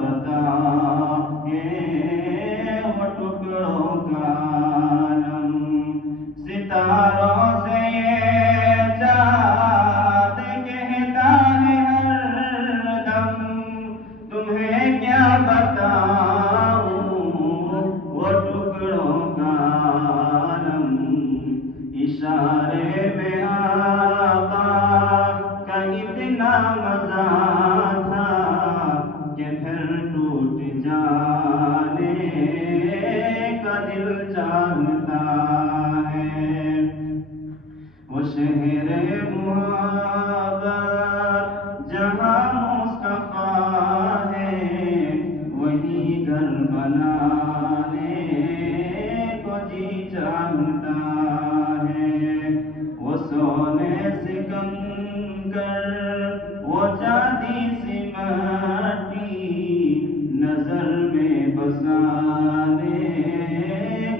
بتائے وہ ٹکڑوں کا عالم، ستاروں سے یہ چاند کہتا ہے ہر دم، تمہیں کیا بتاؤں وہ ٹکڑوں کا عالم، اشارے میں آقا کا اتنا مزہ تھا کہ پھر ٹوٹ جانے کا دل چاہتا ہے، وہ شہر محبت جہاں مصطفیٰ ہے، وہی گھر بنانے کو جی چاہتا ہے، وہ سونے سے کنکر وہ چاندی سی مٹی نظر میں بسانے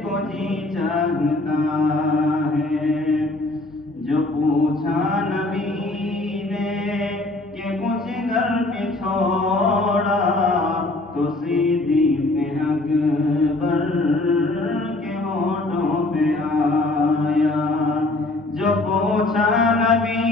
کو جی چاہتا ہے، جو پوچھا نبی نے کہ کچھ گھر پہ چھوڑا تو صدیق اکبر کے ہونٹوں پہ آیا، جو پوچھا نبی